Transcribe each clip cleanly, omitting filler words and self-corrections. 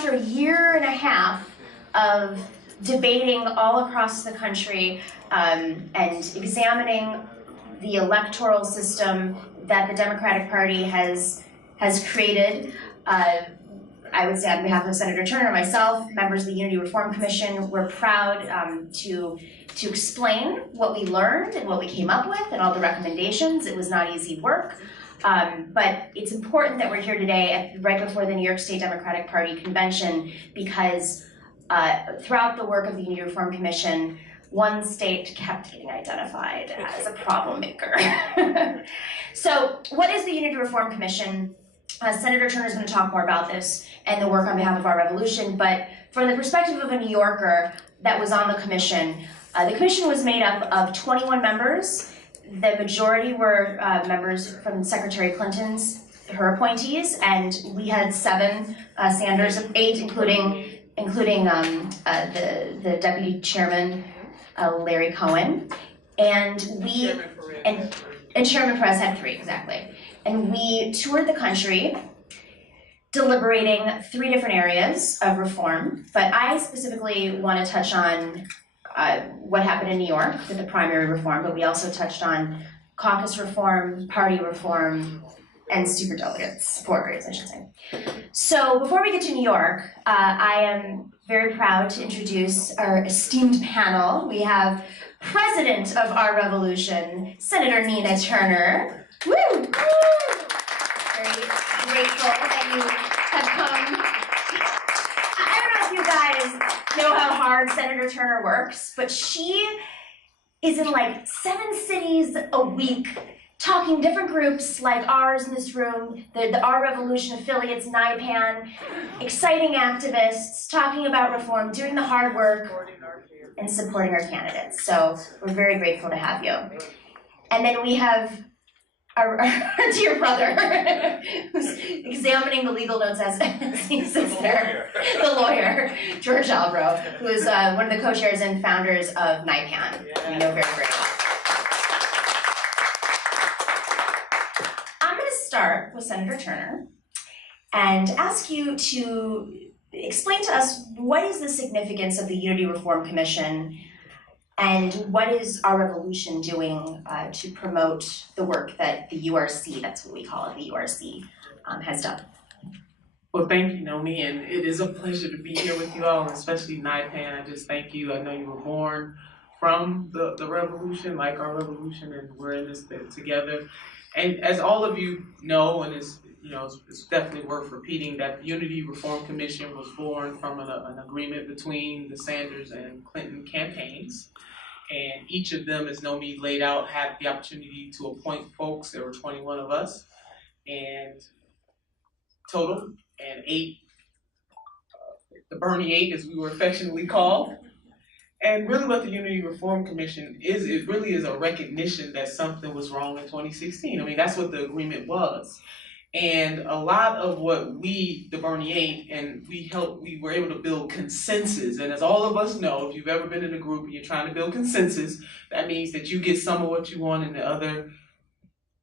after a year and a half of debating all across the country and examining the electoral system that the Democratic Party has created, I would say on behalf of Senator Turner, myself, members of the Unity Reform Commission, we're proud to explain what we learned and what we came up with and all the recommendations. It was not easy work, but it's important that we're here today right before the New York State Democratic Party convention, because throughout the work of the Unity Reform Commission, one state kept getting identified as a problem maker. So what is the Unity Reform Commission? Senator Turner is going to talk more about this and the work on behalf of our revolution, but from the perspective of a New Yorker that was on the commission was made up of 21 members. The majority were members from Secretary Clinton's, her appointees, and we had 7, Sanders, 8, including the deputy chairman, Larry Cohen, and Chairman Perez had 3, exactly. And we toured the country, deliberating 3 different areas of reform, but I specifically want to touch on what happened in New York with the primary reform, but we also touched on caucus reform, party reform, and superdelegates, support rates, I should say. So before we get to New York, I am very proud to introduce our esteemed panel. We have President of our revolution, Senator Nina Turner. Woo! Very grateful that you have come. I don't know if you guys know how hard Senator Turner works, but she is in like 7 cities a week, talking different groups like ours in this room, the Our Revolution affiliates, NYPAN, exciting activists, talking about reform, doing the hard work, and supporting our candidates. So we're very grateful to have you. And then we have our dear brother, who's examining the legal notes as he sits there, the lawyer, George Albro, who is one of the co-chairs and founders of NYPAN. We know very, very well. I'm going to start with Senator Turner and ask you to explain to us what is the significance of the Unity Reform Commission and what is our revolution doing to promote the work that the URC, that's what we call it, the URC, has done? Well, thank you, Nomi, and it is a pleasure to be here with you all, especially NYPAN. I just thank you. I know you were born from the revolution, like our revolution, and we're in this together. And as all of you know, and it's definitely worth repeating, that the Unity Reform Commission was born from an agreement between the Sanders and Clinton campaigns. And each of them, as Nomi laid out, had the opportunity to appoint folks. There were 21 of us, and total, and 8, the Bernie 8, as we were affectionately called. And really what the Unity Reform Commission is, it really is a recognition that something was wrong in 2016. I mean, that's what the agreement was. And a lot of what we, the Bernie 8, and we were able to build consensus. And as all of us know, if you've ever been in a group and you're trying to build consensus, that means that you get some of what you want and the other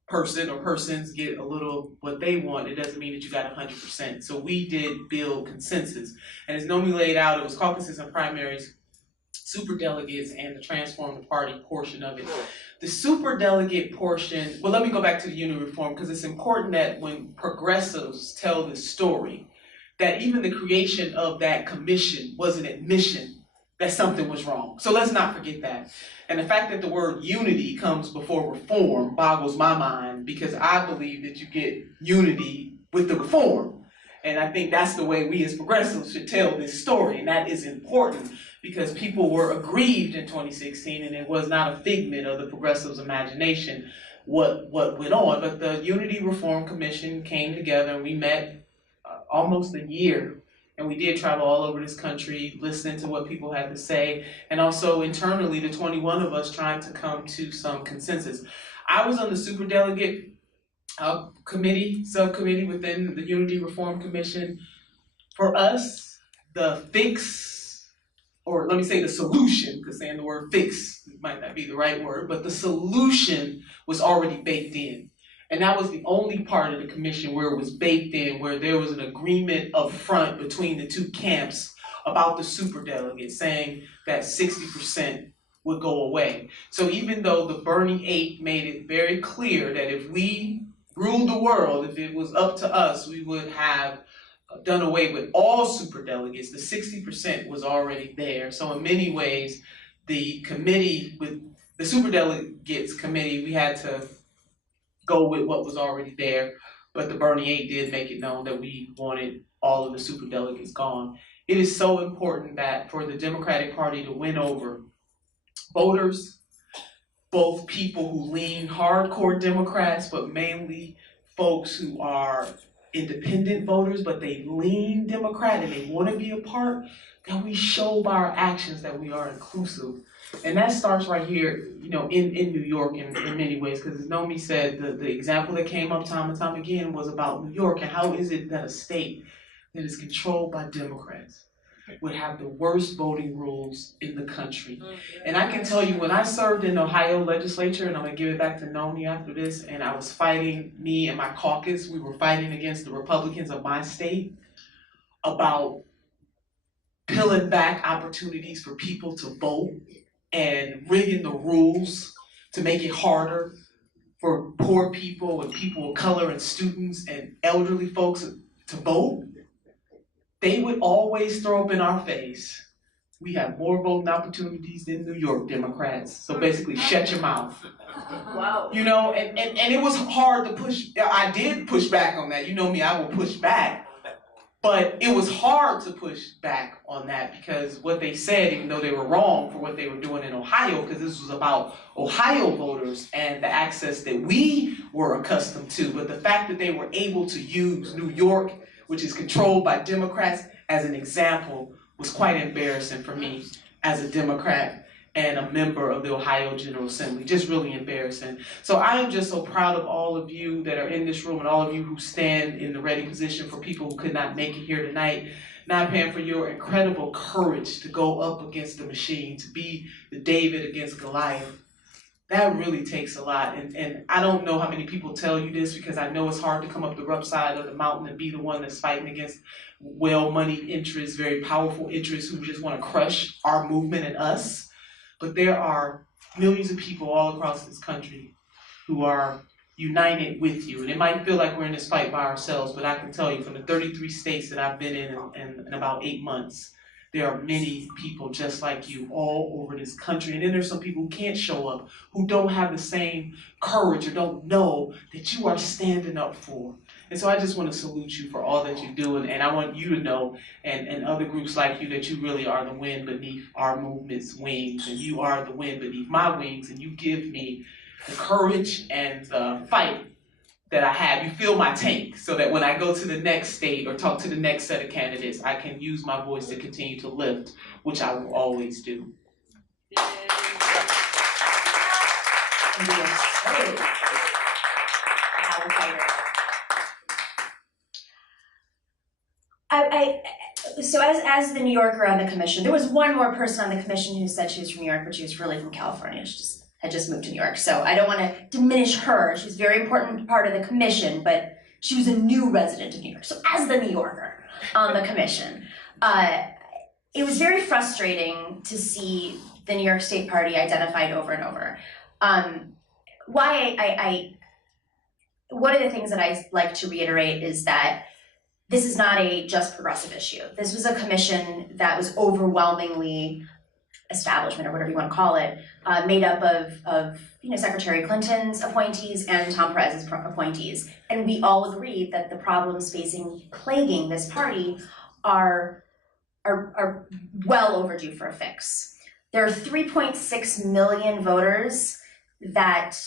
person or persons get a little what they want. It doesn't mean that you got 100%. So we did build consensus. And as Nomi laid out, it was caucuses and primaries, superdelegates, and the Transform the Party portion of it. The superdelegate portion, well, let me go back to the Unity Reform, because it's important that when progressives tell this story, that even the creation of that commission was an admission that something was wrong. So let's not forget that. And the fact that the word unity comes before reform boggles my mind, because I believe that you get unity with the reform. And I think that's the way we as progressives should tell this story, and that is important, because people were aggrieved in 2016, and it was not a figment of the progressives' imagination what went on. But the Unity Reform Commission came together, and we met almost a year, and we did travel all over this country, listening to what people had to say, and also internally, the 21 of us trying to come to some consensus. I was on the superdelegate subcommittee within the Unity Reform Commission. For us, the fix, or let me say the solution, because saying the word fix might not be the right word, but the solution was already baked in. And that was the only part of the commission where it was baked in, where there was an agreement up front between the two camps about the superdelegates, saying that 60% would go away. So even though the Burning Eight made it very clear that if we ruled the world, if it was up to us, we would have done away with all superdelegates, the 60% was already there. So in many ways, the committee, with the superdelegates committee, we had to go with what was already there, but the Bernie 8 did make it known that we wanted all of the superdelegates gone. It is so important that for the Democratic Party to win over voters, both people who lean hardcore Democrats, but mainly folks who are independent voters, but they lean Democrat and they want to be a part, that we show by our actions that we are inclusive. And that starts right here, you know, in New York in many ways, because as Nomi said, the example that came up time and time again was about New York and how is it that a state that is controlled by Democrats would have the worst voting rules in the country. And I can tell you, when I served in the Ohio legislature, and I'm gonna give it back to Nomi after this, and I was fighting, me and my caucus, we were fighting against the Republicans of my state about peeling back opportunities for people to vote and rigging the rules to make it harder for poor people and people of color and students and elderly folks to vote. They would always throw up in our face, we have more voting opportunities than New York Democrats, so basically shut your mouth. Wow. You know, and it was hard to push, I did push back on that, you know me, I will push back. But it was hard to push back on that because what they said, even though they were wrong for what they were doing in Ohio, because this was about Ohio voters and the access that we were accustomed to, but the fact that they were able to use New York, which is controlled by Democrats, as an example, was quite embarrassing for me as a Democrat and a member of the Ohio General Assembly, just really embarrassing. So I am just so proud of all of you that are in this room and all of you who stand in the ready position for people who could not make it here tonight. NYPAN, for your incredible courage to go up against the machine, to be the David against Goliath. That really takes a lot, and I don't know how many people tell you this because I know it's hard to come up the rough side of the mountain and be the one that's fighting against well-moneyed interests, very powerful interests who just want to crush our movement and us. But there are millions of people all across this country who are united with you. And it might feel like we're in this fight by ourselves, but I can tell you from the 33 states that I've been in about 8 months, there are many people just like you all over this country. And then there's some people who can't show up, who don't have the same courage or don't know that you are standing up for. And so I just want to salute you for all that you do, and I want you to know, and other groups like you, that you really are the wind beneath our movement's wings, and you are the wind beneath my wings, and you give me the courage and the fight that I have. You fill my tank so that when I go to the next state or talk to the next set of candidates, I can use my voice to continue to lift, which I will always do. So as the New Yorker on the commission, there was one more person on the commission who said she was from New York, but she was really from California. She had just moved to New York. So I don't want to diminish her. She's a very important part of the commission, but she was a new resident of New York. So as the New Yorker on the commission, it was very frustrating to see the New York State Party identified over and over. One of the things that I like to reiterate is that this is not a just progressive issue. This was a commission that was overwhelmingly establishment, or whatever you want to call it, made up of Secretary Clinton's appointees and Tom Perez's appointees. And we all agreed that the problems plaguing this party are well overdue for a fix. There are 3.6 million voters that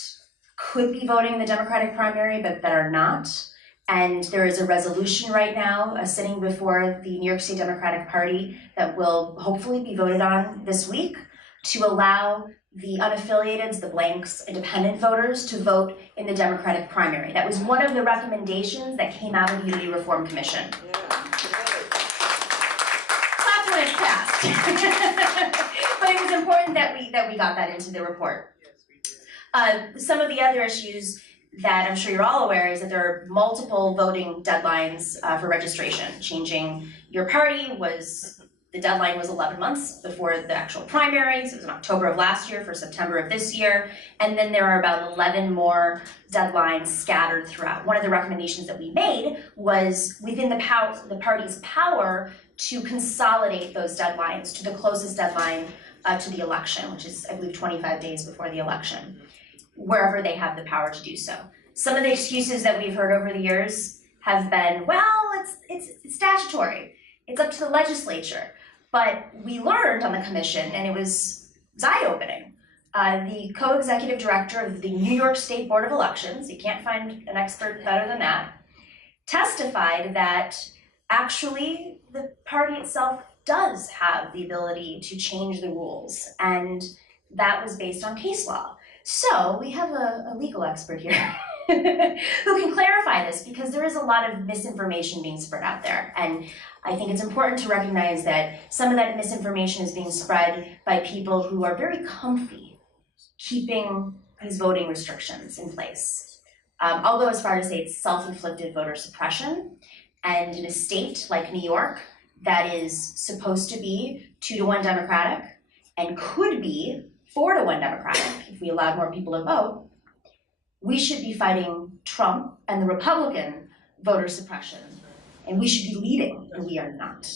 could be voting in the Democratic primary, but that are not. And there is a resolution right now sitting before the New York State Democratic Party that will hopefully be voted on this week to allow the unaffiliated, the blanks, independent voters to vote in the Democratic primary. That was one of the recommendations that came out of the Unity Reform Commission. Clapped when it's passed. But it was important that we got that into the report. Some of the other issues that I'm sure you're all aware is that there are multiple voting deadlines for registration. Changing your party the deadline was 11 months before the actual primaries. It was in October of last year for September of this year. And then there are about 11 more deadlines scattered throughout. One of the recommendations that we made was within the party's power to consolidate those deadlines to the closest deadline to the election, which is, I believe, 25 days before the election, wherever they have the power to do so. Some of the excuses that we've heard over the years have been, well, it's statutory. It's up to the legislature. But we learned on the commission, and it was eye-opening. The co-executive director of the New York State Board of Elections, you can't find an expert better than that, testified that actually the party itself does have the ability to change the rules, and that was based on case law. So we have a legal expert here who can clarify this, because there is a lot of misinformation being spread out there. And I think it's important to recognize that some of that misinformation is being spread by people who are very comfy keeping these voting restrictions in place. I'll go as far as to say it's self-inflicted voter suppression. And in a state like New York, that is supposed to be 2-to-1 Democratic and could be 4-to-1 Democratic if we allowed more people to vote, we should be fighting Trump and the Republican voter suppression. And we should be leading, and we are not.